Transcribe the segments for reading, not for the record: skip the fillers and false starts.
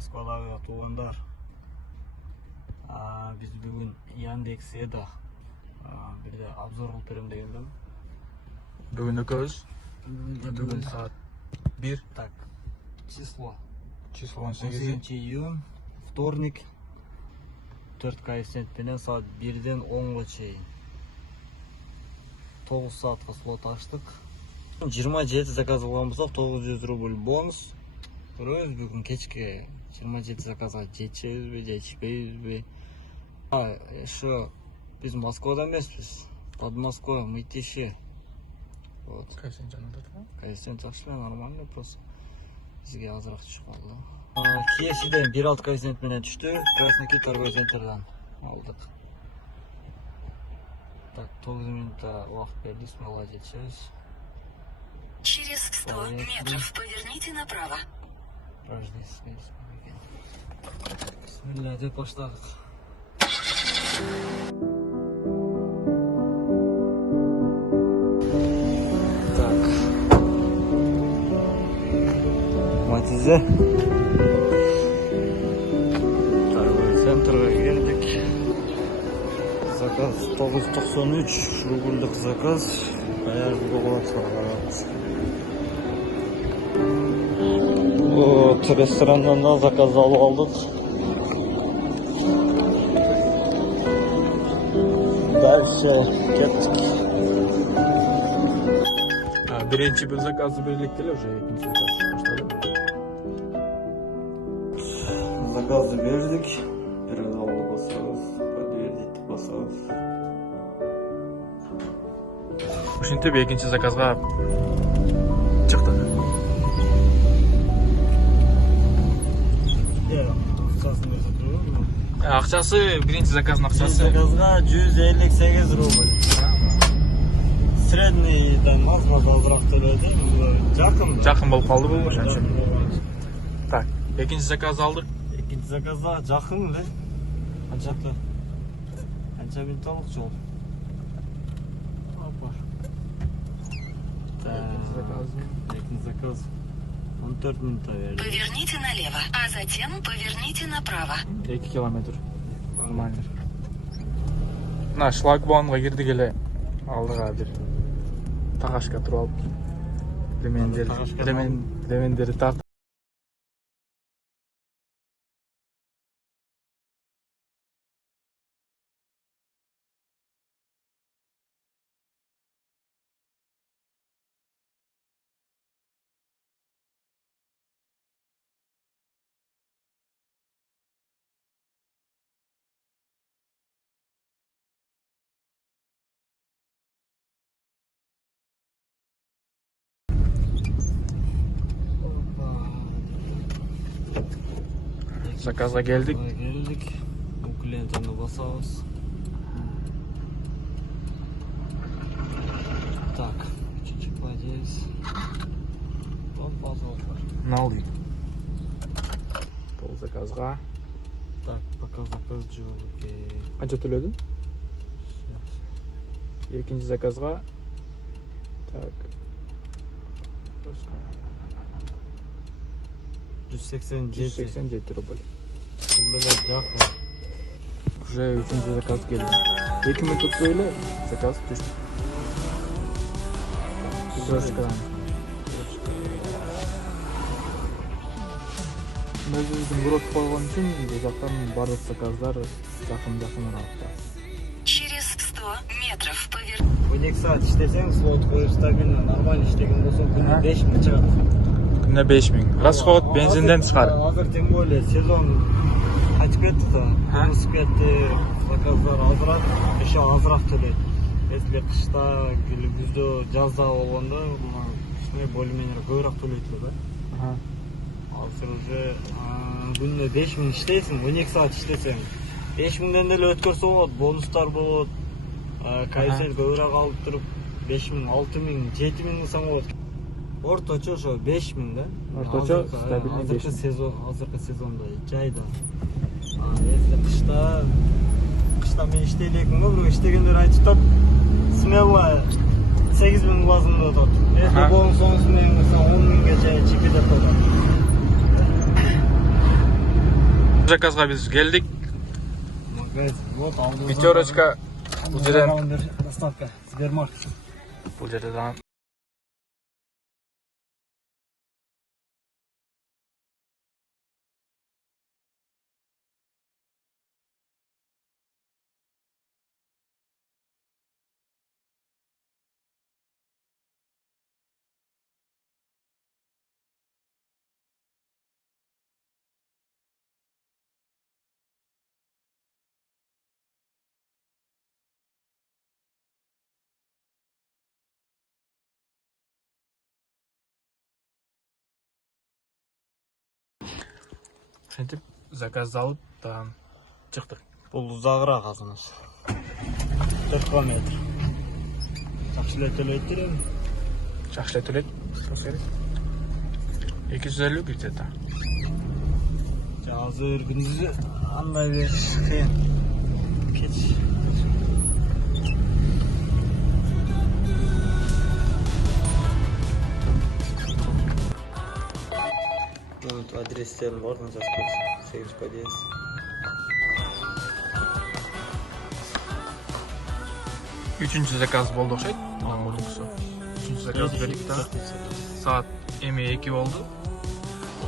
Москвадагы туугандар, биз бүгүн Яндекс.Эда бирде обзор кылып берем дегенбин. Бүгүн экөөбүз. Бүгүн саат 1. Так, число 18 июнь, вторник, 4 коэффициент менен саат 1-ден 10-го чейин 9 саатка слот ачтык. 27 заказ кылган болсок 900 рубль бонус. Көрөбүз бүгүн кечке 27 заказга жетишебизби, жетишпейбизби. Еще биз Москвада эмеспиз. Под Москвой, Мытищи. Вот. Коэффициент жакшы, нормально просто. Бизге азыраак түшүп калды. KFC'ден 1.6 коэффициент менен түштү. Красный Кит торговый центрден алдык. Так, 9 минутта убакыт бердик, смело жетишебиз. Через 100 метров поверните направо. Рождественский уикенд. Бисмилля, деп баштадык. Так. Матизе. Торговый центрга келдик. Заказ 993 рубльдик заказ. Баягы болот. Вот, ресторандан да заказ алып алдык. Дальше кеттик. Биринчи бир заказды бердик деле, уже экинчи заказ баштадык. Заказды бердик. Бир алып басабыз, подтвердить басабыз. Ушинтип экинчи заказга чыкты. Акчасы, биринчи заказдын акчасы. Заказга 158 рубль. Среднийден азыраак төлөдүм. Жакын болуп калды бул ошон үчүн. Так, экинчи заказ алдык. Экинчи заказга жакын эле. Канча минут жол. Опа. Экинчи заказ 14 минутта берди. Поверните налево, а затем поверните направо. 2 километр. Нормально. Мына шлагбаумга кирдик эле. Алдыга бир тагашка туруп алып. Ремендери тартып. Заказга келдик. Бул клиентаны басабыз. Так, чуть-чуть подейс. Вот базовый. Налдик. Бул заказга. Так, пока заказ жок. Канча төлөдүң? Экинчи заказга. Так. 187 рубль. Бул эле жакын. Уже үчүнчү заказ келди. 2 минут өтпөй эле заказ түштү. Өзүбүздүн бирок койгон үчүн бул жактан бардык заказдар жакын аралыкта. Через 100 метров поверните. 12 саат иштесең, слот коюп стабильно, нормально иштеген болсоң, күнүнө 5000 чыгат. Күнүнө 5000. Расход бензинден тышкары. Азыр тем более сезон кайтып кетти да. Өсүп кетти, заказдар азыраак, еще азыраак төлөйт. Если кышта, күздө, жазда болгондо, ушундай более-менее көбүрөөк төлөйт да. Азыр уже күнүнө 5000 иштейсиң, 12 саат иштесең, 5000ден деле өткөрсө болот, бонустар болот. Коэффициент көбүрөөк алып туруп 5000, 6000, 7000 кылсаң болот. Орточо ошо 5000 да. Орточо стабильный 5000. Азыркы сезондо жайда. Если кышта мен иштелегенге бирок иштегендер айтып атат, смело 8000 базында атат. Если бонус 10 000 кылсаң 10 000ге чейин чипи деп атат. Заказга биз келдик. Магазин. Вот алдымызда. Пятерочка. Бул жерден Доставка. Сбермаркет. бул жерден ошентип заказды алып чыктык. Бул узагыраак азырмыз. 4 километр. Жакшы эле төлөйт элем. Жакшы эле төлөйт. Болсо керек. 250 где-то. Азыр күндүзү андай бир кыйын. Кеч. Вот адрестерин бардын жазып коюш. 8 подъезд. Үчүнчү заказ болду окшойт. Мурдуксу. Үчүнчү заказ бердик да. Саат эми 2 болду.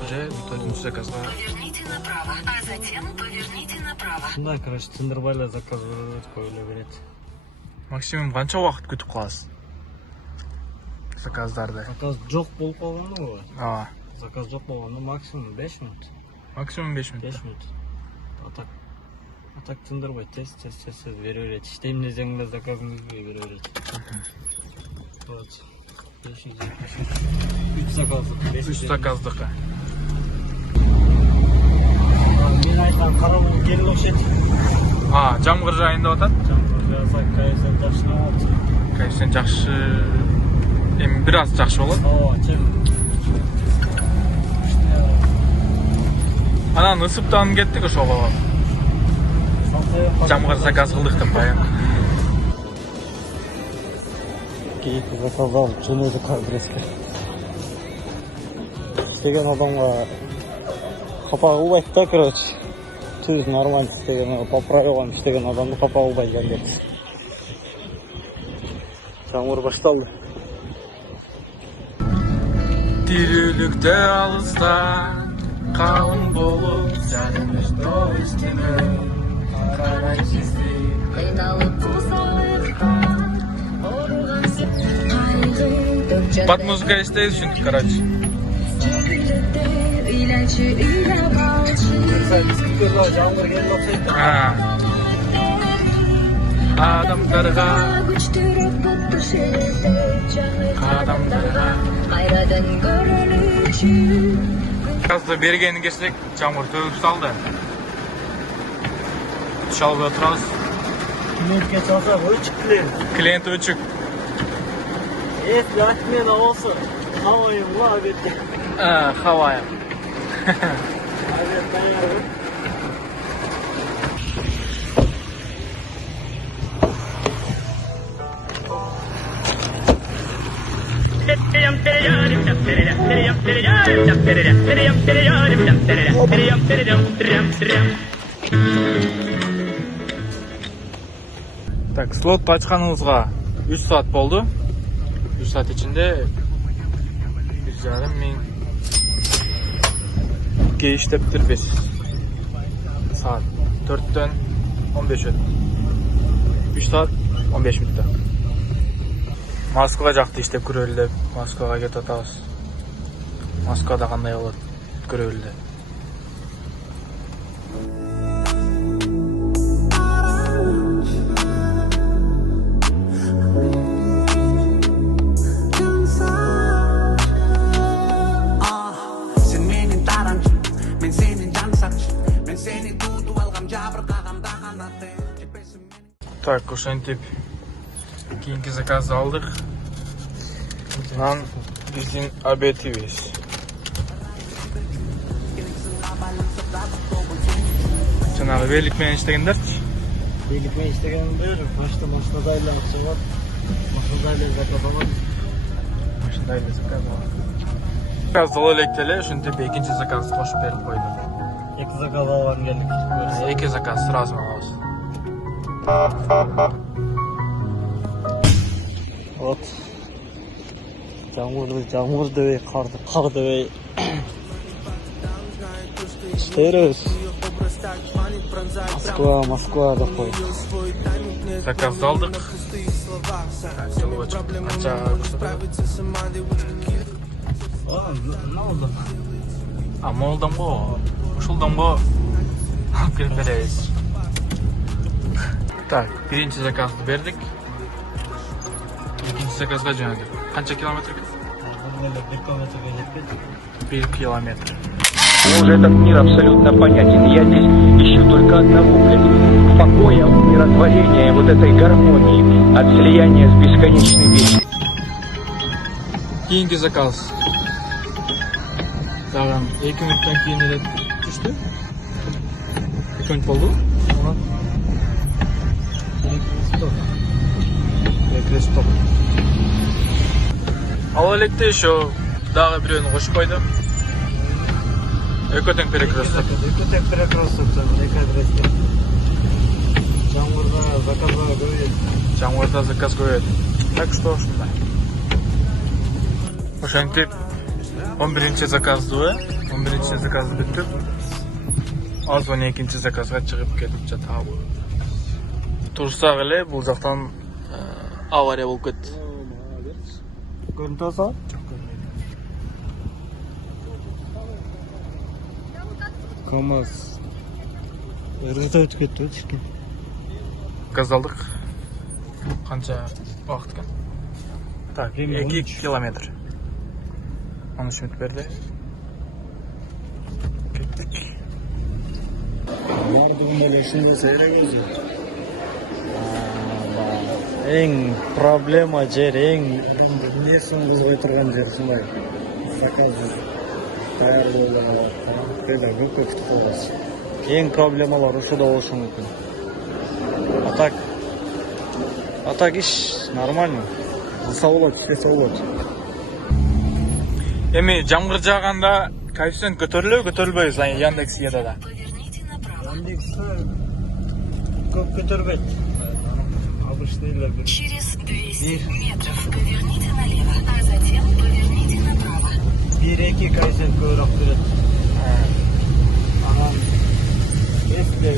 Уже 4-нчү заказга. Поверните направо, а затем поверните направо. Мындай, короче, тындырбай эле заказ берет, коюла берет. Максимум канча убакыт күтүп каласыз? Заказдарды. Заказ жок болуп калгандыбы? Ооба. Заказ жок болгондо максимум 5 минут. Максимум 5 минут. 5 минут. Атак тындырбай тез бере берет. Иштейм десең эле заказыңызды бере берет. Вот. 3 заказдык. 3 заказдыкы. Мен айткан карабул келип окшойт. Жамгыр жайын деп атат. Жамгыр жааса кайсын жакшынат. Кайсын жакшы. Эми бир аз жакшы болот. Ооба, чем. Анан ысыптан кеттик ошого. Жамгыр заказ кылдык деп баягы. Кейки заказ алып жөнөдүк адреске. Иштеген адамга капа кылбайт да, короче. Түз нормально иштеген, поправилган иштеген адамды капа кылбайт экен. Жамгыр башталды. Тирүүлүктө алыста калың болуп сәлеміз достыны карай сізді қиналып қусалыққа ұрғансып қайғы под музыка істейді үшін, короче. Үйләнші үйләп алшы Жамгыр келип окшойт. Адамдарға күчтүрөк бұтты шелектеп адамдарға қайрадан көрінуші Заказды бергенін кесек, жамгыр төгүп салды. Түш алып отырабыз. Клиентке чалсак өчүк клиент. Клиент өчүк. Если отмена болсо, хавайым ла обедке. Хавайым. Обед даяр. Так, слотты ачканыбызга 3 саат болду. 3 саат ичинде 1,5 миң ге иштептир биз. Саат 4-төн 15 өттү. 3 саат 15 мүнөттө. Москва жакты иштеп көрөлү деп Москвага кетип атабыз. Москвада кандай болот көрөлү деп. Так, ошентип кийинки заказ алдык. Нан биздин обедибиз. Жанагы белик менен иштегендерчи? Белик менен иштегендер, башта машинада эле акча бар. Машинада эле заказ алат. Машинада эле заказ алат. Заказ элек деле ошентип экинчи заказды кошуп берип койду. Эки заказ алган келдик. Эки заказ сразу алабыз. Вот. Жамгыр дебей, кар дебей. Иштейбиз. Москва деп коюп. Заказ алдык. Жолго чыктык. Канча Ne oldu? молдом го. Ушулдон го. Алып келип беребиз. Так, биринчи заказды бердик. Экинчи заказга жөнөдүк. Канча километр? 1 километр. Мне уже этот мир абсолютно понятен. Я здесь ищу только одного, блядь, покоя, умиротворения и вот этой гармонии от слияния с бесконечной вечностью. Кийинки заказ. Дагы 2 мүнөттөн кийин эле түштү. 2 мүнөт болду. Стоп. Ал электе еще дагы бирөөнү кошуп койду. Экөө тең перекресток. Экотек перекресток, эки адресте. Жамгырда заказга көбөйөт. Жамгырда заказ көбөйөт. Так что ушундай. Ошентип 11-чи заказды, 11-чи заказды бүттүп. Азыр 12-чи заказга чыгып кетип жатабыз. Турсак эле бул жактан авария болуп кетти. Көрүнүп турса? КамАЗ. Ыргыта өтүп кетти, чиркен. Газ алдык. Канча убакыт экен? Так, 2 километр. 13 мүнөт берди. Кеттик. Бардыгын эле ушундай элек өзү. Эң проблема жер, эң эмнесин кызбай турган жер ушундай. Заказ даярдоо көп күтүп калабыз. Эң проблемалар ушуда болушу мүмкүн. А так иш нормально. Кылса болот, иштесе болот. Эми жамгыр жааганда коэффициент көтөрүлбөйбү Яндекс Едада. Поверните направо. Яндексте көп көтөрбөйт. Обычный эле бир. Через 200 метров поверните налево, а затем поверните направо. 1-2 коэффициент көбүрөөк берет. Анан если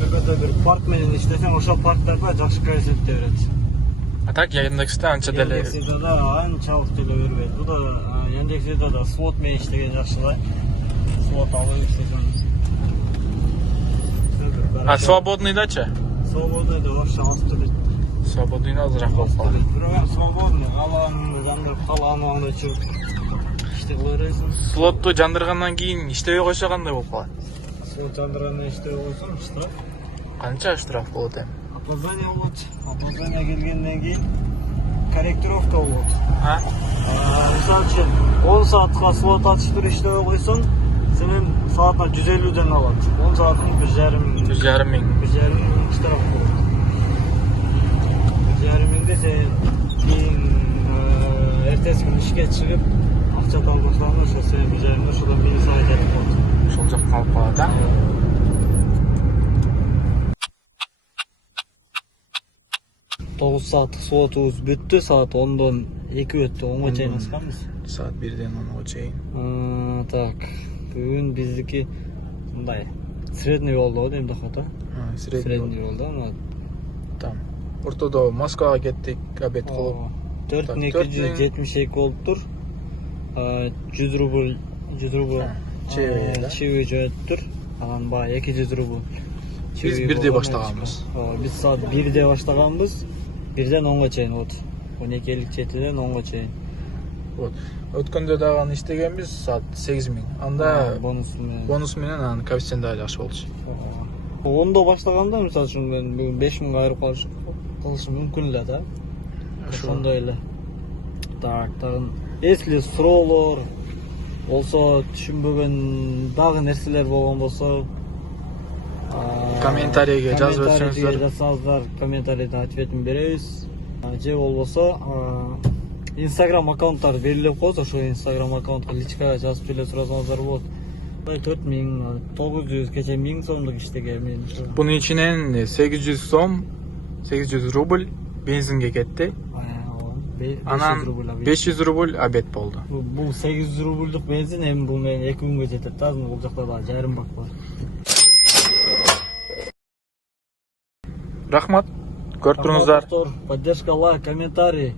какой-то бир парк менен иштесең, ошол парктарда жакшы коэффициент берет. А так Яндексте анча деле Яндексте да анчалык деле бербейт. Бу да Яндексте да слот менен иштеген жакшы да. Слот алып иштесең. А свободныйдачы? Свободный да вообще аз төлөйт. Свободныйда азыраак болуп калды. Бирок свободный алаңды жандырып калган убагында чыгып иште кыла бересиң. Слотту жандыргандан кийин иштебей койсо кандай болуп калат? Слот жандыргандан иштебей койсоң штраф. Канча штраф болот эми? Опоздание болот. Опоздание келгенден кийин корректировка болот. Мисалы үчүн 10 саатка слот ачып иштебей койсоң, сенин саатына 150ден алат. 10 сааттын 1,5 миң. 1,5 штраф болот. 1,5 миңде сен кийин эртеси күнү ишке чыгып акча табылсаң, ошо сен 1,5 ошодон минус айтып болот. Ошол жак калып калат, а? 9 сааттык слотубуз бүттү, саат 10дон 2 өттү, 10го чейин асканбыз. Саат 1ден 10го чейин. Так, бүгүн биздики мындай средний болду го дейм да хата. Средний болду. Там. Ортодо Москвага кеттик, обед кылып. 4272 болуптур. 100 рубль чебе жөөттүр. Анан баягы 200 рубль. Биз 1де баштаганбыз. Биз саат 1де баштаганбыз. 1ден 10го чейин болот. 12:57ден 10го чейин. Вот. Өткөндө дагы иштегенбиз саат 8000. Анда бонус менен анын коэффициенти дагы жакшы болчу. 10до баштаганда мисалы үчүн мен бүгүн 5000 айырып калышым мүмкүн эле да. Ошондой эле. Так, тагын если суроолор болсо, түшүнбөгөн дагы нерселер болгон болсо, комментарийге жазып жатсаңыздар, комментарийде ответин беребиз. Же болбосо Instagram аккаунттарды белгилеп коебуз, ошо Instagram аккаунтка личкага жазып эле сурасаңыздар болот. 4000, 900 кече 1000 сомдук иштеге мен. Bunun içinden 800 som, 800 rubl benzinge ketdi. Анан 500 rubl abet boldu. Бул 800 рубльдук бензин эми бул менен 2 күнгө жетет да. Бул жакта дагы жарым бак бар. Рахмат. Көрүп туруңуздар. Поддержка, лайк, комментарий.